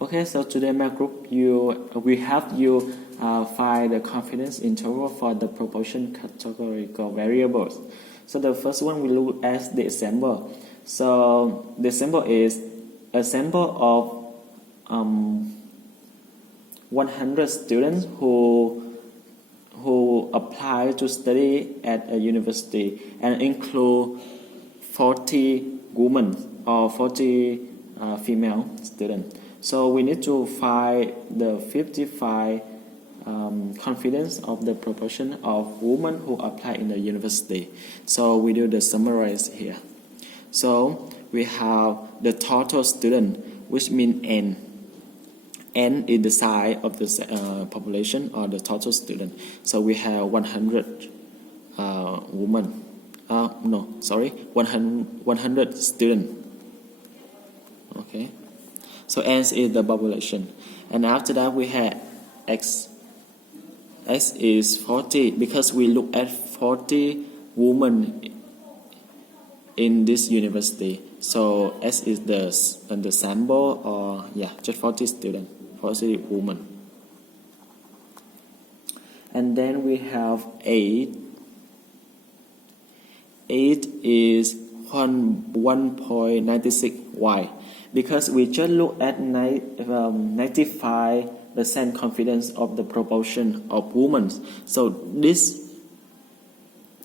Okay, so today my group we have you find the confidence interval for the proportion categorical variables. So the first one we look at the example. So the example is a sample of 100 students who apply to study at a university and include 40 women or 40 female students. So we need to find the 55 confidence of the proportion of women who apply in the university. So we do the summarize here. So we have the total student, which means N. N is the size of the population or the total student. So we have 100 women. 100 students. Okay. So N is the population. And after that we have X. X is 40 because we look at 40 women in this university. So S is the sample, or just 40 students, 40 women. And then we have 8. 8 is 1.96 Y because we just look at 95% confidence of the proportion of women. So this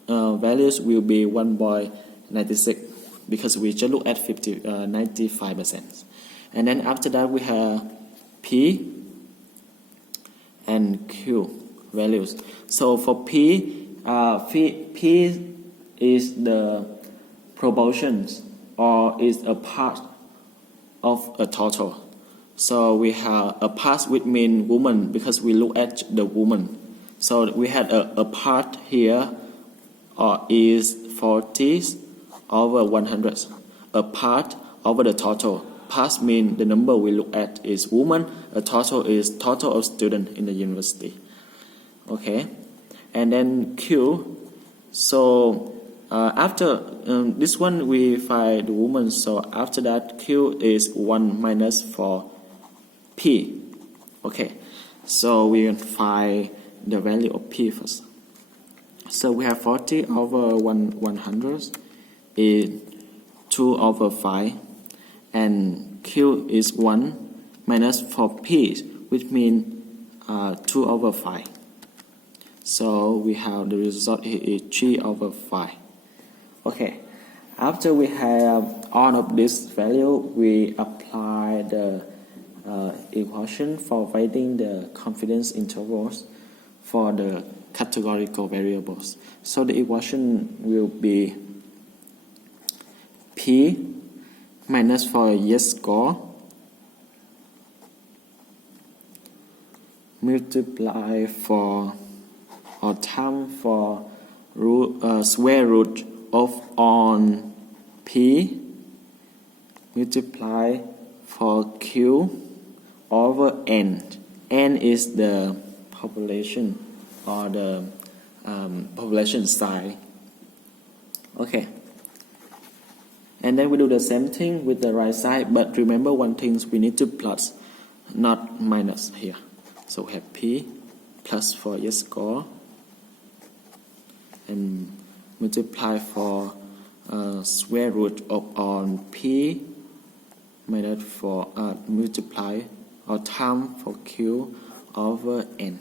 values will be 1.96 because we just look at 95%. And then after that we have P and Q values. So for P is the proportions or is a part of a total. So we have a part which means woman because we look at the woman. So we had a part here is 40 over 100. A part over the total. Part means the number we look at is woman. A total is total of students in the university. Okay. And then Q. So after this one we find the woman. So after that Q is 1 minus for P. Okay. So we will find the value of P first. So we have 40 over 100 is 2 over 5. And Q is 1 minus for P, which means 2 over 5. So we have the result here is 3 over 5. Okay. After we have all of this value, we apply the equation for finding the confidence intervals for the categorical variables. So the equation will be P minus for yes score multiply for or time for square root of on P multiply for Q over N. N is the population or the population size. Okay. And then we do the same thing with the right side, but remember one thing, we need to plus, not minus here. So we have P plus for yes score and multiply for square root of on P minus for multiply or time for Q over N.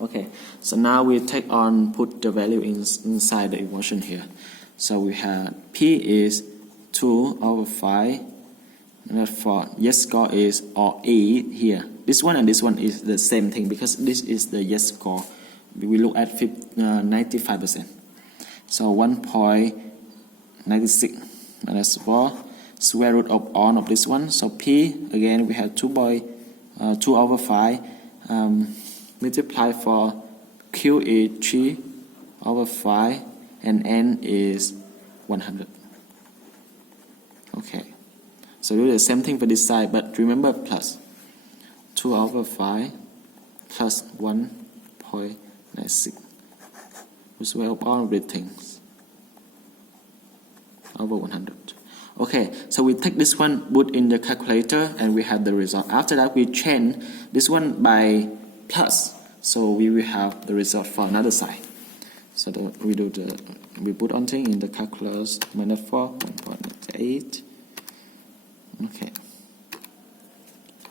Okay, so now we take on put the value inside the equation here. So we have P is 2 over 5. And for yes score is or 8 here. This one and this one is the same thing because this is the yes score. We look at 95%. So 1.96 minus 4 square root of all of this one. So P again we have 2 over 5. Multiply for Q is 3 over 5 and N is 100. Okay, so do the same thing for this side, but remember plus 2 over 5 plus 1.96 which will all of the things over 100. Okay, so we take this one, put in the calculator, and we have the result. After that, we change this one by plus, so we will have the result for another side. So we put on thing in the calculus, minus 4, 1.8. Okay.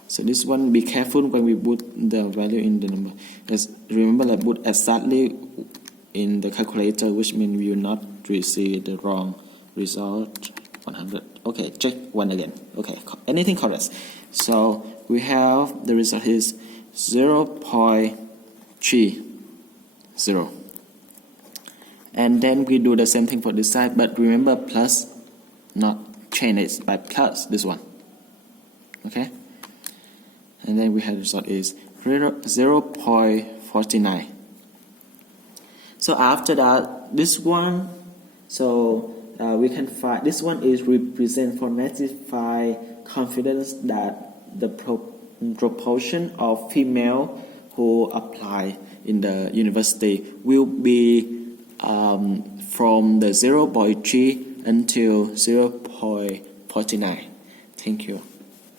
So this one, be careful when we put the value in the number. Just remember that put exactly in the calculator, which means we will not receive the wrong result. 100. Okay, check one again. Okay, anything correct. So we have the result is 0.30. And then we do the same thing for this side, but remember plus, not change it by plus this one. Okay, and then we have the result is 0.49. So after that, this one, so we can find this one is represent for 95 confidence that the proportion of female who apply in the university will be from the 0.3 until 0.49. Thank you.